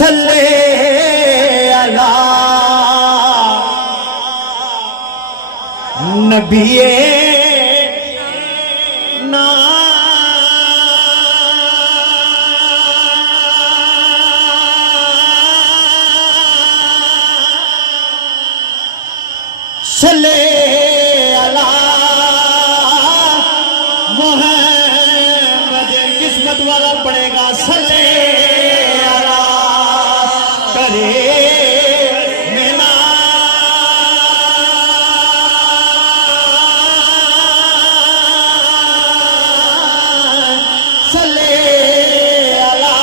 सल्ले अला नबिये ना सल्ले अला मोहम्मद। किस्मत वाला पड़ेगा सल्ले अला करे मेना सल्ले अला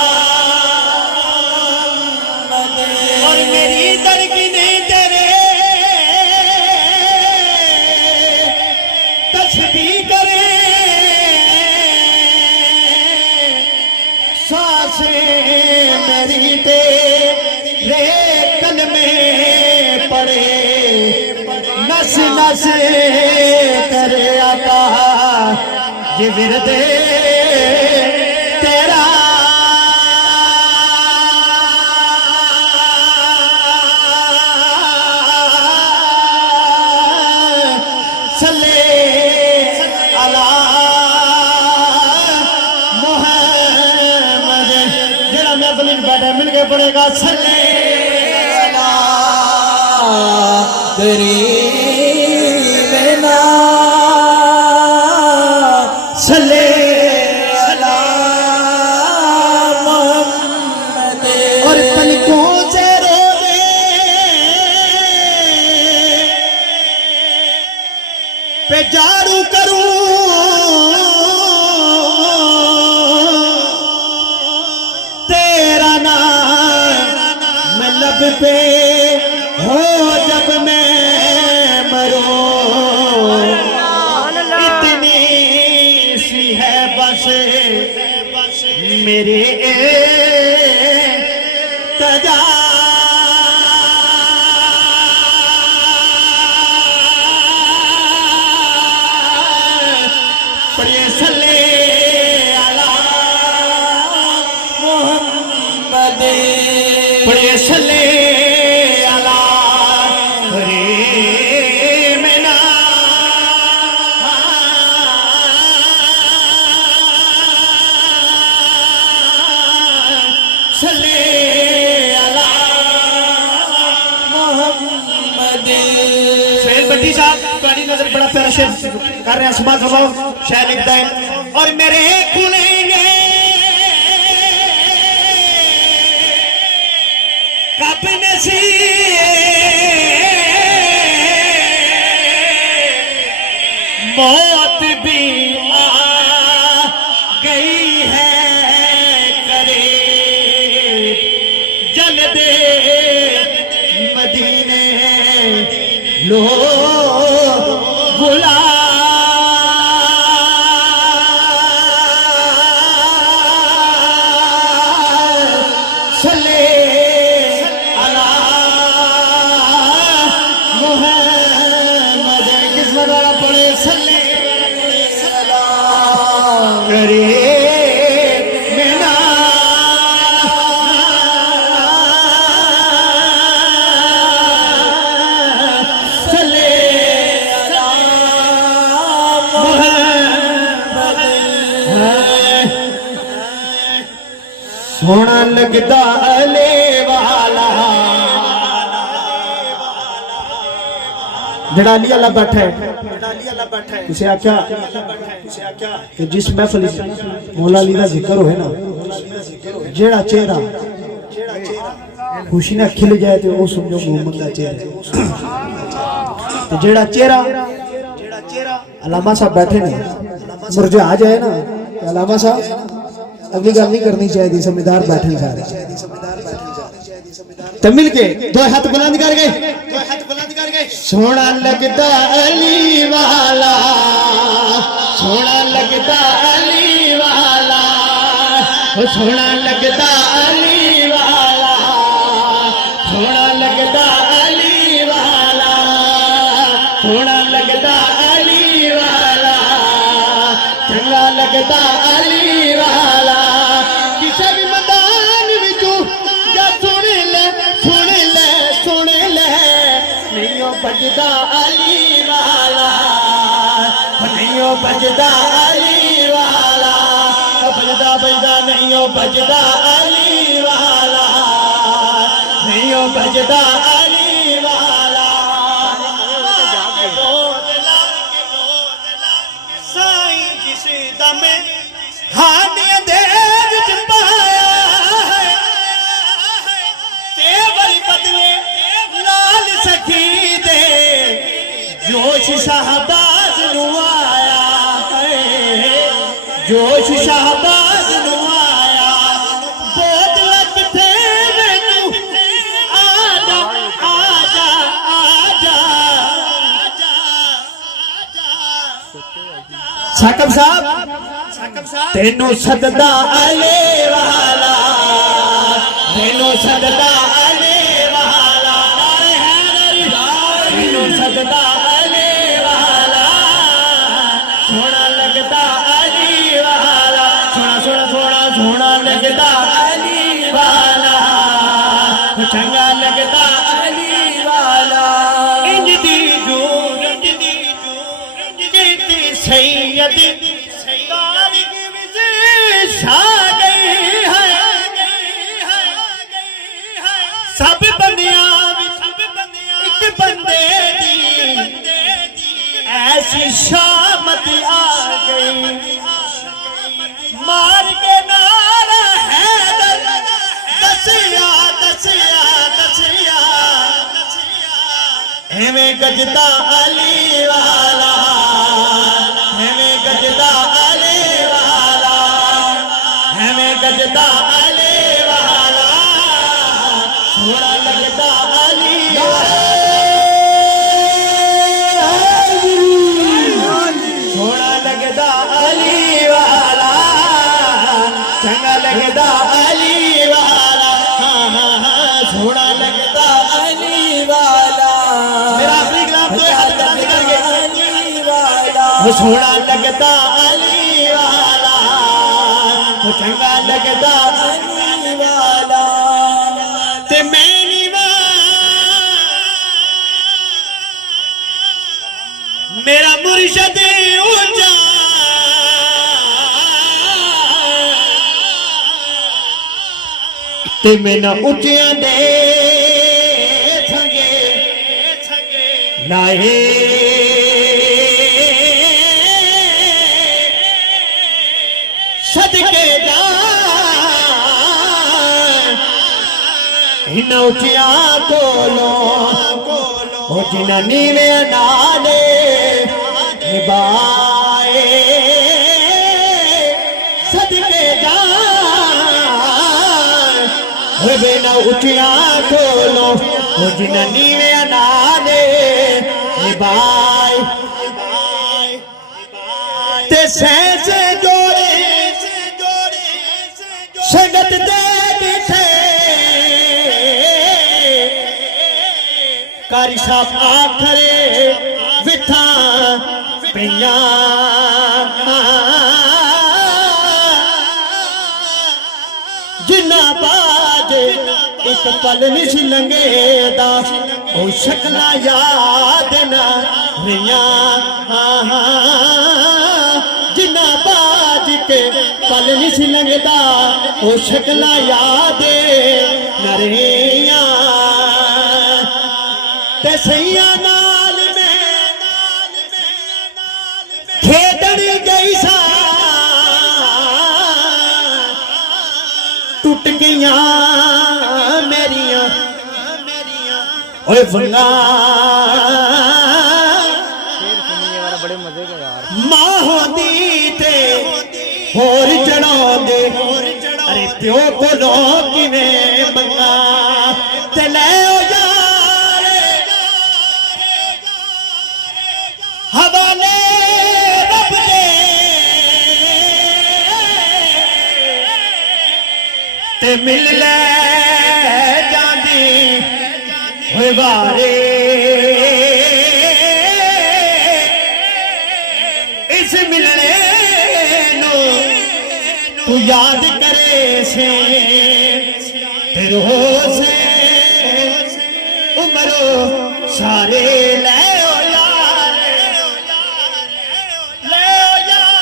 और मेरी दरकी नहीं तेरे तस्बीह करे सांसें मेरी तेरे कलमे पड़े नस नस करे आता ये विरदे तेरा सल्ले अला मोहम्मद। जेड़ा महफिल में बैठा मिल के पड़ेगा सल्ले अला करीमना सल्ले अला मोहम्मद। और पलकों से रोवे पे जारू करूं तेरा नाम मैं लब पे हो जब मैं मरूं। इतनी सी है बस मेरे तजा पढ़िए सल्ले अला मोहम्मद। पढ़िए सल्ले अला करीमना सल्ले अला मोहम्मद। सुहेल भट्टी साहब तुम्हारी नजर बड़ा प्यारा शेर कर रहे हैं। समाज सभाओ शायर लिखता है और मेरे खुलेंगे कब नसीब मौत भी आ गई है करे जल दे मदीने लो गुला सल्ले अला मोहम्मद। किस्मत वाला पड़े सल्ले अला करे मेना सल्ले अला मोहम्मद। सोना लगदा अले वाला जड़ा अली अल्लाह बैठा है उसे आख्या कि जिस महफिल मौला अली दा जिक्र होए ना जेड़ा चेहरा खुशी ना खिल जाए तो वो समझो मोहम्मद दा चेहरा तो जेड़ा चेहरा अलामा साहब बैठे ने मुरझा आ जाए ना अलामा साहब अगली गल नहीं करनी चाहिए। समझदार बैठे सारे तो मिल के दो हाथ बुलंद कर गए सोना लगता अली वाला सोना लगता अली वाला सोना लगता अली वाला सोना लगता अली वाला सोना लगता अली वाला चंगा लगता अली वाला किसी भी मैदान विचों नहीं ओ बजदा अली वाला, नहीं ओ बजदा अली वाला। साईं जिस दम हानिया दे विच पाया ते बड़ी बदले लाल सखी दे जोश शाहबाज नू आया है, जोश शाहबाज नू आया। बोतल किथे वे तू आजा आजा आजा। साकब साहब तेनू सददा अले वाला, तेनू सददा अले वाला, तेनू सददा अले वाला। सोना लगदा अली वाला, सोना सोना सोना सोना लगदा अली वाला, चंगा लगदा अली वाला। इंज दी जून जीती सैयदी छा गई है, सब बंदिया एक बंदे दी ऐसी शामत आ गई। मार के नारा हैदर दसिया दसिया दसिया, एवें गजदा अली वाला, एवें गजदा अली वाला, एवें गजदा अली वाला। थोड़ा लगदा अली वाला, थोड़ा लगदा अली वाला, चंगा लगदा अली वाला। हाँ हाँ हाँ, थोड़ा लगदा अली वाला। मेरा आखिरी कलाम तो हाथ बंद करके अली वाला, थोड़ा लगदा अली वाला, चंगा लगदा अली वाला। ते मैनी मेरा मुर्शद ऊंचा, ते मैना ऊंचिया दे छंगे लाए। सदके जा इन उचिया कोलो, ओ जिन्ना नीवे नाले निभाए। सदके जा बिना उचिया कोलो, ओ जिन्ना नीवे नाले निभाए। ते सहसे जोड़े संगत दे दिखे, कारी साहब आखरे विठा पिया। जिन्ना बाज एक पल निश लंघेदा, ओ शक्ला याद ना रिया। जिन्ना बाज के पल निश लंघदा, ओ शक्ला याद न रिया। ते सैया नाल में खेदन गई सा, टूट गईया मेरिया ओए फंगा। बड़े मजे का यार। मां होंदी ते होर चढ़ांदे, अरे प्यो को किवें मंगा। ते ले ओ यार हवाले रब दे, ते मिल ले जांदी होए वारे। इस मिलने नो तू याद करे से, तेरो से उमरो सारे ले ओ यार, ले ओ यार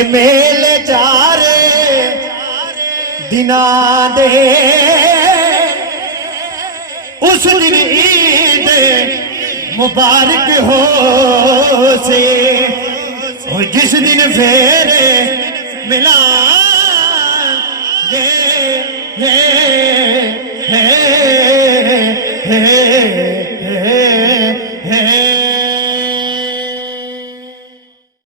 ते मेले चारे दिनां दे उस दिन ईद मुबारक हो से जिस दिन फेरे मिला